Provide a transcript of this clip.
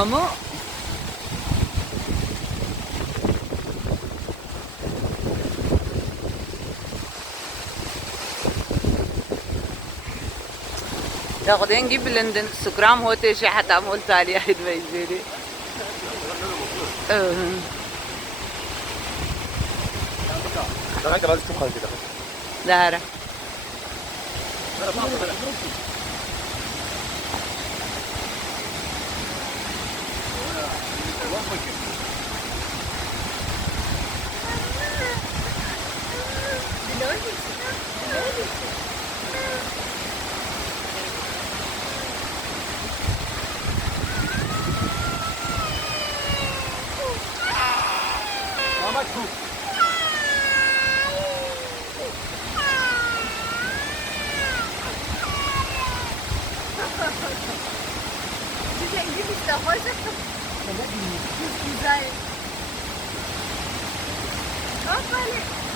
Buna mı? تاخدين جيب لندن سكرام هوتي شي حتى عمول تالي احد بيزيري 나가니까 말이 좀 가야 دارة Mama çok. Güzel gibi işte. Hoca güzel. Bak böyle.